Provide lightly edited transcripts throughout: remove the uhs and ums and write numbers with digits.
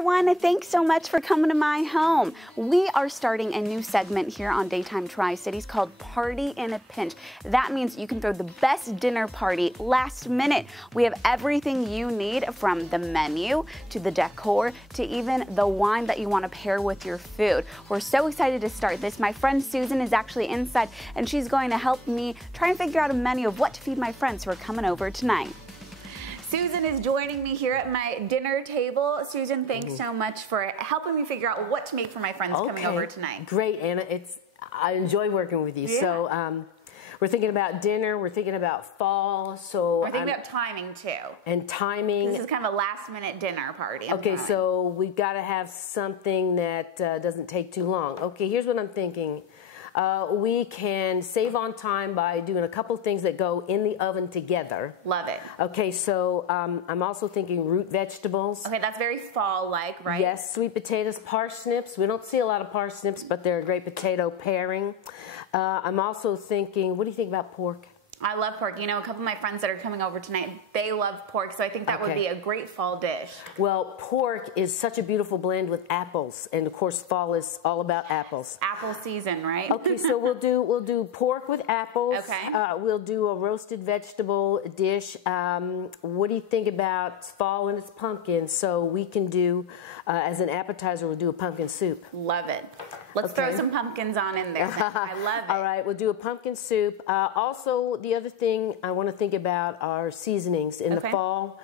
everyone. Thanks so much for coming to my home. We are starting a new segment here on Daytime Tri-Cities called Party in a Pinch. That means you can throw the best dinner party last minute. We have everything you need, from the menu to the decor to even the wine that you want to pair with your food. We're so excited to start this. My friend Susan is actually inside, and she's going to help me try and figure out a menu of what to feed my friends who are coming over tonight. Susan is joining me here at my dinner table. Susan, thanks so much for helping me figure out what to make for my friends coming over tonight. Great, Anna. I enjoy working with you. Yeah. So we're thinking about dinner. We're thinking about fall. So we're thinking about timing too. And timing. This is kind of a last-minute dinner party. Okay, so we've got to have something that doesn't take too long. Okay, here's what I'm thinking. We can save on time by doing a couple of things that go in the oven together. Love it. Okay, so I'm also thinking root vegetables. Okay, that's very fall-like, right? Yes, sweet potatoes, parsnips. We don't see a lot of parsnips, but they're a great potato pairing. I'm also thinking, what do you think about pork? I love pork. You know, a couple of my friends that are coming over tonight, they love pork, so I think that would be a great fall dish. Well, pork is such a beautiful blend with apples, and of course, fall is all about apples. Apple season, right? Okay, so we'll do pork with apples. Okay. We'll do a roasted vegetable dish. What do you think about fall and it's pumpkin? So we can do, as an appetizer, we'll do a pumpkin soup. Love it. Let's throw some pumpkins on in there. I love it. All right, we'll do a pumpkin soup. Also, the other thing I want to think about are seasonings. In the fall,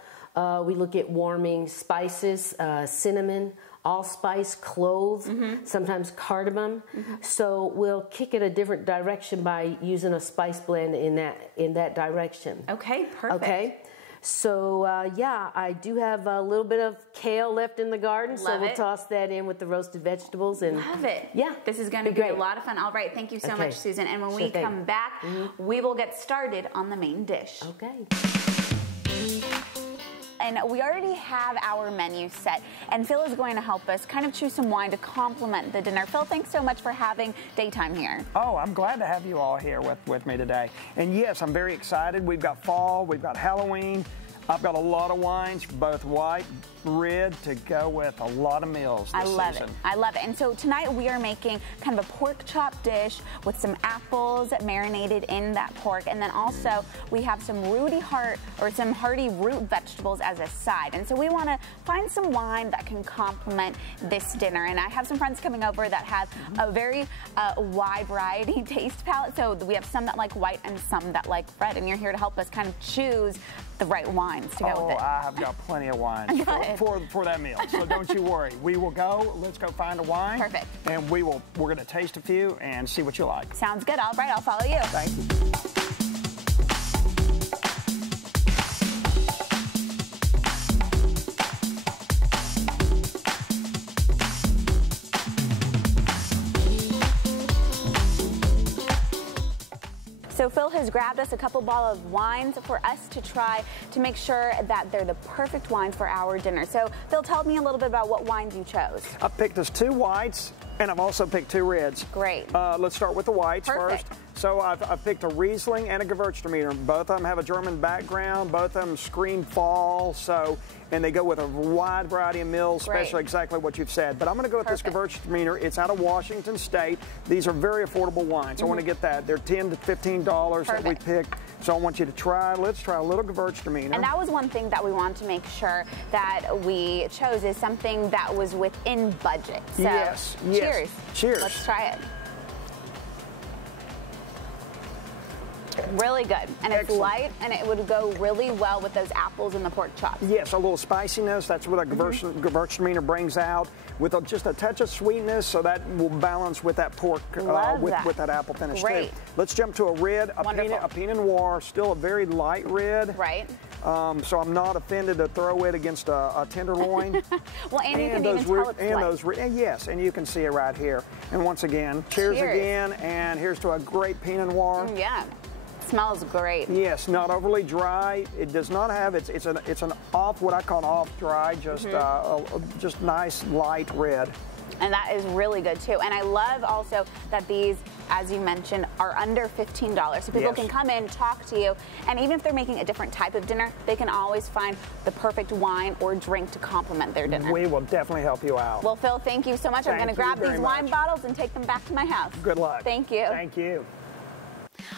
we look at warming spices, cinnamon, allspice, clove, sometimes cardamom. So we'll kick it a different direction by using a spice blend in that direction. Okay, perfect. Okay. So, yeah, I do have a little bit of kale left in the garden, so we'll toss that in with the roasted vegetables. And love it. Yeah. This is going to be a lot of fun. All right, thank you so much, Susan. And when we come back, we will get started on the main dish. Okay. And we already have our menu set, and Phil is going to help us kind of choose some wine to complement the dinner. Phil, thanks so much for having Daytime here. Oh, I'm glad to have you all here with me today. And yes, I'm very excited. We've got fall, we've got Halloween. I've got a lot of wines, both white, red, to go with a lot of meals this season. I love it. And so tonight we are making kind of a pork chop dish with some apples marinated in that pork, and then also we have some hearty root vegetables as a side. And so we want to find some wine that can complement this dinner. And I have some friends coming over that have a very wide variety taste palette. So we have some that like white and some that like red, and you're here to help us kind of choose the right wines to go with it. Oh, I have got plenty of wines for that meal, so don't you worry. We will go. Let's go find a wine. Perfect. And we're going to taste a few and see what you like. Sounds good. All right, I'll follow you. Thank you. So Phil has grabbed us a couple bottles of wines for us to try to make sure that they're the perfect wine for our dinner. So Phil, tell me a little bit about what wines you chose. I've picked us 2 whites, and I've also picked 2 reds. Great. Let's start with the whites first. So I've picked a Riesling and a Gewürztraminer. Both of them have a German background. Both of them scream fall, and they go with a wide variety of meals, especially exactly what you've said. But I'm going to go with this Gewürztraminer. It's out of Washington State. These are very affordable wines. I want to get that. They're $10 to $15 that we picked. So I want you to try. Let's try a little Gewürztraminer. And that was one thing that we wanted to make sure that we chose, is something that was within budget. So yes. Cheers. Cheers. Let's try it. Really good, and it's light, and it would go really well with those apples and the pork chops. Yes, a little spiciness. That's what a Gewürztraminer brings out, with just a touch of sweetness, so that will balance with that pork, with that apple finish too. Let's jump to a red, a Pinot Noir, still a very light red. Right. So I'm not offended to throw it against a tenderloin. Well, and you can even tell it's light. Yes, and you can see it right here. And once again, cheers again, and here's to a great Pinot Noir. Yeah. Smells great. Yes, not overly dry. It does not have it's an off, what I call an off dry, just nice light red. And that is really good too. And I love also that these, as you mentioned, are under $15. So people can come in, talk to you, and even if they're making a different type of dinner, they can always find the perfect wine or drink to complement their dinner. We will definitely help you out. Well, Phil, thank you so much. I'm going to grab these wine bottles and take them back to my house. Good luck. Thank you. Thank you.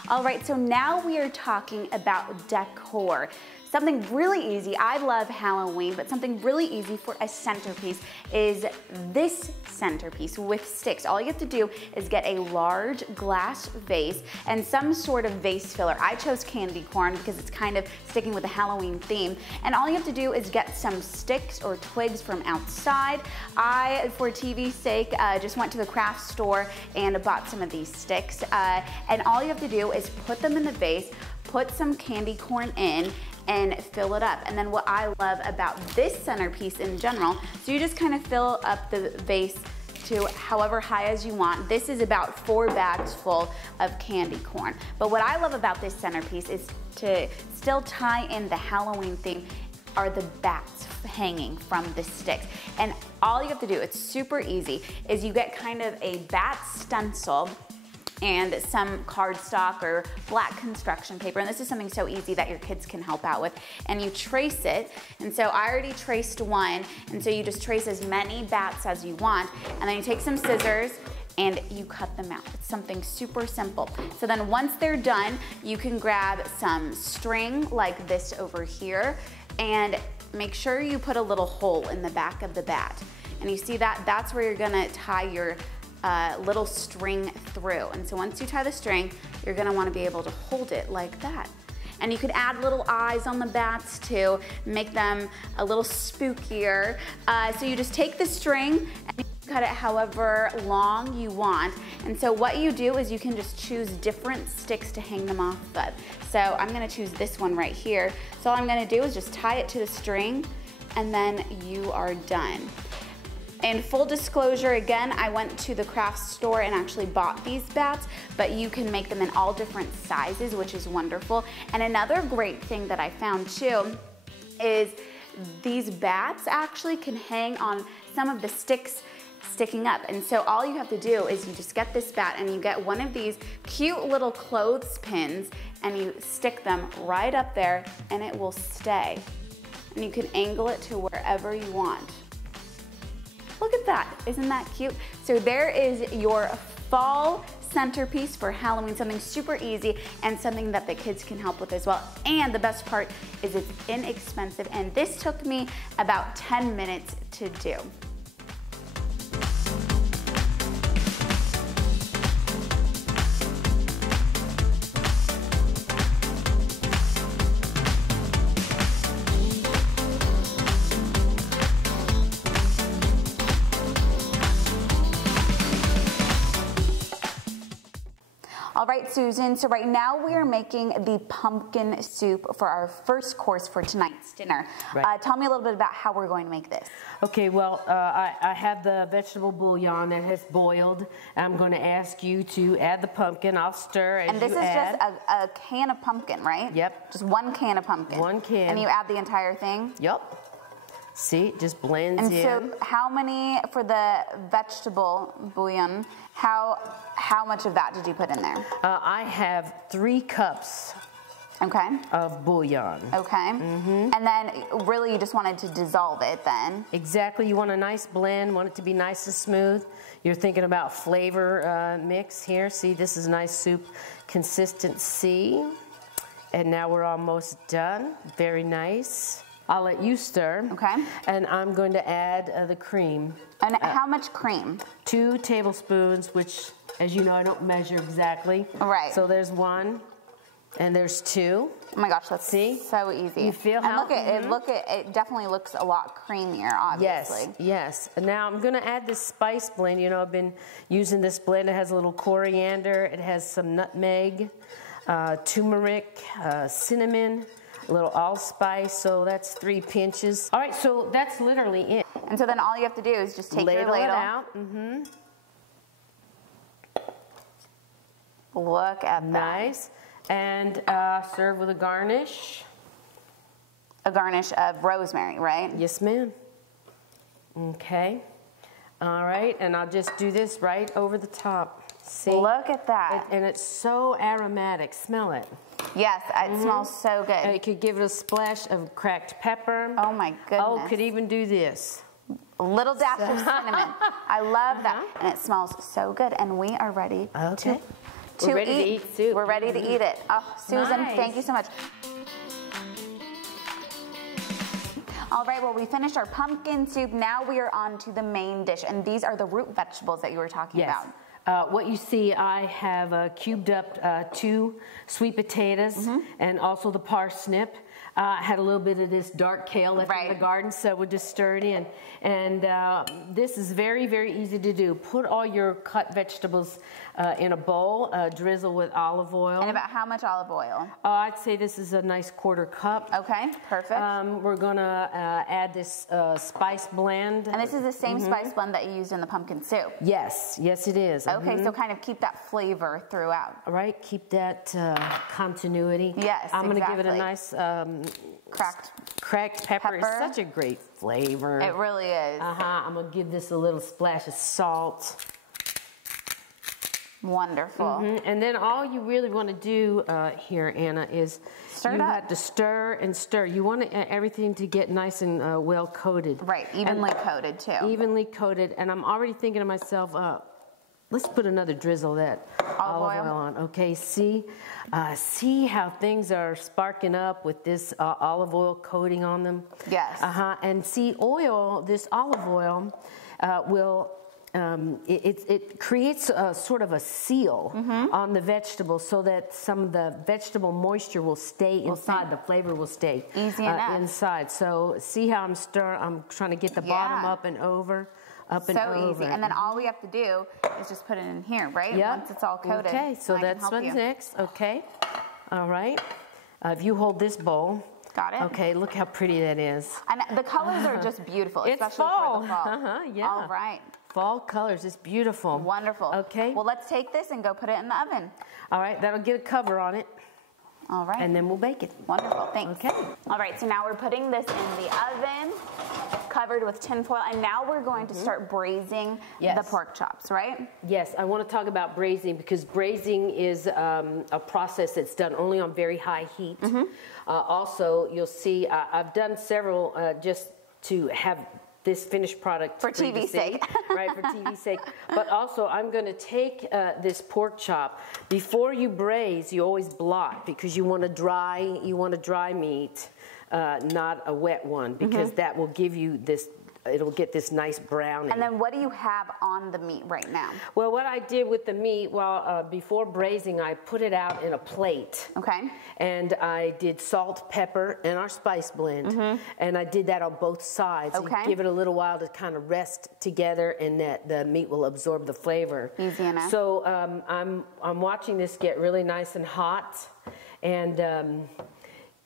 All right, so now we are talking about decor. Something really easy. I love Halloween, but something really easy for a centerpiece is this centerpiece with sticks. All you have to do is get a large glass vase and some sort of vase filler. I chose candy corn because it's kind of sticking with the Halloween theme. And all you have to do is get some sticks or twigs from outside. I, for TV's sake, just went to the craft store and bought some of these sticks. And all you have to do is put them in the vase, put some candy corn in, and fill it up. And then what I love about this centerpiece in general, so you just kind of fill up the vase to however high as you want. This is about 4 bags full of candy corn. But what I love about this centerpiece is to still tie in the Halloween theme are the bats hanging from the sticks. And all you have to do, it's super easy, is you get kind of a bat stencil and some cardstock or black construction paper. And this is something so easy that your kids can help out with. And you trace it. And so I already traced one. And so you just trace as many bats as you want. And then you take some scissors and you cut them out. It's something super simple. So then once they're done, you can grab some string like this over here and make sure you put a little hole in the back of the bat. And you see that? That's where you're gonna tie your little string through. And so once you tie the string, you're gonna wanna be able to hold it like that. And you could add little eyes on the bats to make them a little spookier. So you just take the string and you cut it however long you want. And so what you do is you can just choose different sticks to hang them off of. So I'm gonna choose this one right here. So all I'm gonna do is just tie it to the string and then you are done. And full disclosure, again, I went to the craft store and actually bought these bats, but you can make them in all different sizes, which is wonderful. And another great thing that I found too is these bats actually can hang on some of the sticks sticking up. And so all you have to do is you just get this bat and you get one of these cute little clothespins and you stick them right up there and it will stay. And you can angle it to wherever you want. Look at that, isn't that cute? So there is your fall centerpiece for Halloween, something super easy and something that the kids can help with as well. And the best part is it's inexpensive, and this took me about 10 minutes to do. All right, Susan, so right now we are making the pumpkin soup for our first course for tonight's dinner. Right. Tell me a little bit about how we're going to make this. Okay, well, I have the vegetable bouillon that has boiled. I'm going to ask you to add the pumpkin. I'll stir as you add. And this is just a can of pumpkin, right? Yep. Just 1 can of pumpkin. 1 can. And you add the entire thing? Yep. See, it just blends in. And so how many, for the vegetable bouillon, how much of that did you put in there? I have 3 cups okay. of bouillon. Okay. Mm-hmm. And then really you just wanted to dissolve it then? Exactly. You want a nice blend, want it to be nice and smooth. You're thinking about flavor mix here. See, this is nice soup consistency. And now we're almost done. Very nice. I'll let you stir. Okay. And I'm going to add the cream. And how much cream? 2 tablespoons, which, as you know, I don't measure exactly. Right. So there's 1, and there's 2. Oh my gosh, that's so easy. You feel and how? Look at it definitely looks a lot creamier, obviously. Yes, yes. And now I'm going to add this spice blend. You know, I've been using this blend. It has a little coriander. It has some nutmeg, turmeric, cinnamon, a little allspice, so that's 3 pinches. All right, so that's literally it. And so then all you have to do is just take your ladle. It out. Mm-hmm. Look at that. Nice. And serve with a garnish. A garnish of rosemary, right? Yes, ma'am. Okay. All right, and I'll just do this right over the top. See? Look at that. And it's so aromatic. Smell it. Yes, it smells so good. And you could give it a splash of cracked pepper. Oh my goodness. Oh, could even do this. A little dash of cinnamon. I love that. And it smells so good. And we are ready to eat soup. We're ready to eat it. Oh, Susan, thank you so much. All right, well, we finished our pumpkin soup. Now we are on to the main dish. And these are the root vegetables that you were talking about. What you see, I have cubed up 2 sweet potatoes and also the parsnip. I had a little bit of this dark kale left in the garden, so we'll just stir it in. And this is very, very easy to do. Put all your cut vegetables in a bowl, drizzle with olive oil. And about how much olive oil? I'd say this is a nice 1/4 cup. Okay, perfect. We're gonna add this spice blend. And this is the same spice blend that you used in the pumpkin soup? Yes, yes it is. Okay, so kind of keep that flavor throughout. All right, keep that continuity. Yes, I'm gonna give it a nice cracked pepper. It's such a great flavor. It really is. I'm gonna give this a little splash of salt. Wonderful. And then all you really want to do here, Anna, is you have to stir and stir. You want everything to get nice and well coated. Right, evenly coated too. Evenly coated, and I'm already thinking to myself, let's put another drizzle of that olive oil on. Okay, see how things are sparking up with this olive oil coating on them? Yes. And see, this olive oil will, it creates a sort of a seal on the vegetable so that some of the vegetable moisture will stay inside. The flavor will stay inside. So see how I'm trying to get the bottom up and over. Easy. And then all we have to do is just put it in here, right? Once it's all coated. Okay, so that's what's next. Okay. All right. If you hold this bowl. Got it. Okay, look how pretty that is. And the colors are just beautiful, especially fall. for the fall. Yeah. All right. Fall colors, it's beautiful. Wonderful. Okay. Well, let's take this and go put it in the oven. All right, that'll get a cover on it. All right. And then we'll bake it. Wonderful, thanks. Okay. All right, so now we're putting this in the oven, covered with tin foil, and now we're going to start braising the pork chops, right? Yes, I want to talk about braising because braising is a process that's done only on very high heat. Also, you'll see I've done several just to have this finished product for TV's sake. Right, for TV's sake. But also, I'm going to take this pork chop. Before you braise, you always blot because you want a dry meat, not a wet one, because that will give you this. It'll get this nice browning. And then what do you have on the meat right now? Well, what I did with the meat, before braising, I put it out in a plate. Okay. And I did salt, pepper, and our spice blend. And I did that on both sides. Okay. And give it a little while to kind of rest together, and that the meat will absorb the flavor. Easy enough. So I'm watching this get really nice and hot, and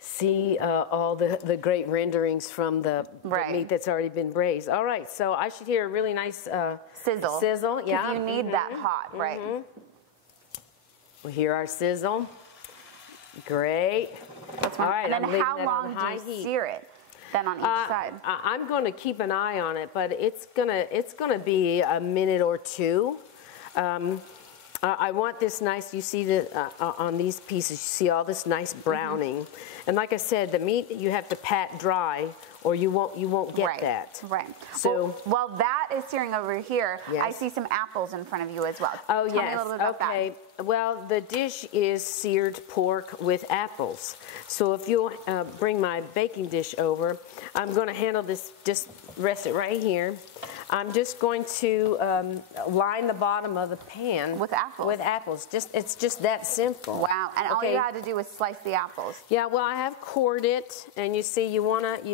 see all the great renderings from the meat that's already been braised. All right, so I should hear a really nice sizzle. Sizzle, yeah. You need that hot, right? We hear our sizzle. Great. All right, and then how long do you sear it? Then on each side. I'm going to keep an eye on it, but it's gonna be a minute or two. I want this nice, you see on these pieces, you see all this nice browning. And like I said, the meat you have to pat dry or you won't get that. Right. So while that is searing over here, I see some apples in front of you as well. Oh, Tell me a little bit about that. Well, the dish is seared pork with apples. So if you'll bring my baking dish over, I'm going to handle this, just rest it right here. I'm just going to line the bottom of the pan with apples. With apples. It's just that simple. Wow! And all you had to do was slice the apples. Yeah. Well, I have cored it, and you see, you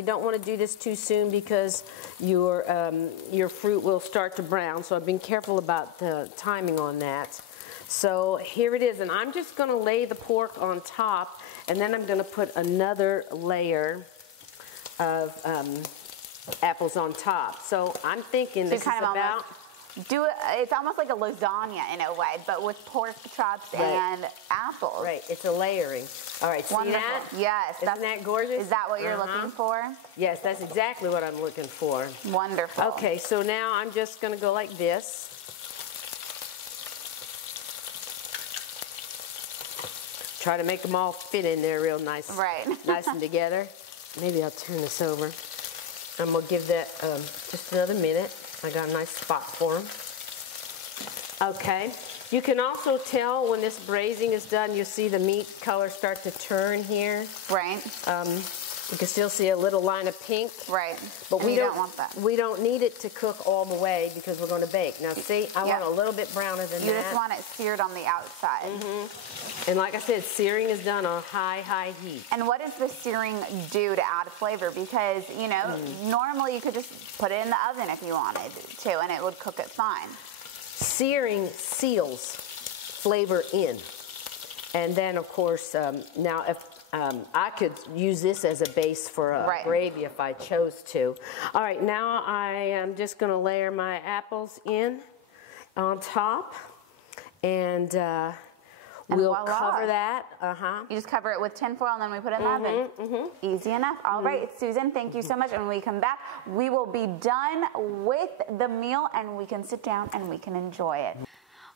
don't want to do this too soon because your fruit will start to brown. So I've been careful about the timing on that. So here it is, and I'm just going to lay the pork on top, and then I'm going to put another layer of apples on top. So I'm thinking this is about do it. It's almost like a lasagna in a way, but with pork chops and apples. Right, it's a layering. All right, see Wonderful. that? Yes. Isn't that gorgeous? Is that what you're looking for? Yes, that's exactly what I'm looking for. Wonderful. Okay, so now I'm just going to go like this. Try to make them all fit in there real nice. Right. Nice and together. Maybe I'll turn this over. I'm going to give that just another minute. I got a nice spot for them. Okay. You can also tell when this braising is done, you'll see the meat color start to turn here. Right. You can still see a little line of pink. Right. But we don't want that. We don't need it to cook all the way because we're going to bake. Now see, I want a little bit browner than that. You just want it seared on the outside. And like I said, searing is done on high heat. And what does the searing do to add flavor? Because, you know, normally you could just put it in the oven if you wanted to, and it would cook it fine. Searing seals flavor in. And then, of course, now if I could use this as a base for a gravy if I chose to. All right, now I am just going to layer my apples in on top, and we'll cover that. You just cover it with tin foil and then we put it in the oven. Easy enough. All right, Susan, thank you so much. And when we come back, we will be done with the meal and we can sit down and we can enjoy it.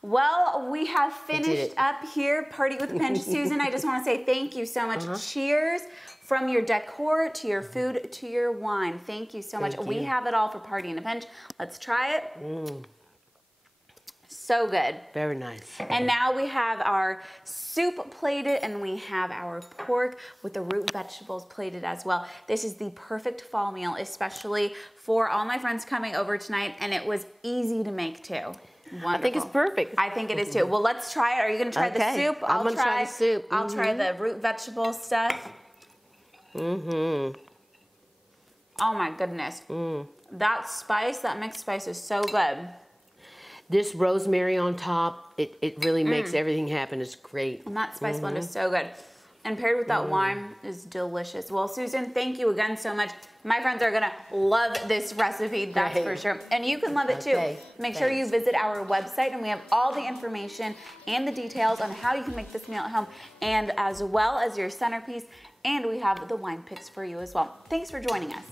Well, we have finished up here, Party with Pinch. Susan, I just want to say thank you so much. Cheers from your decor to your food to your wine. Thank you so much. We have it all for Party in a Pinch. Let's try it. So good. Very nice. And now we have our soup plated and we have our pork with the root vegetables plated as well. This is the perfect fall meal, especially for all my friends coming over tonight, and it was easy to make too. Wonderful. I think it's perfect. I think it is too. Well, let's try it. Are you going to try the soup? I'm going to try the soup. I'll try the root vegetable stuff. Oh my goodness. That spice, that mixed spice is so good. This rosemary on top, it really makes everything happen. It's great. And that spice blend is so good. And paired with that wine is delicious. Well, Susan, thank you again so much. My friends are gonna love this recipe, that's for sure. And you can love it too. Make sure you visit our website and we have all the information and the details on how you can make this meal at home, and as well as your centerpiece, and we have the wine picks for you as well. Thanks for joining us.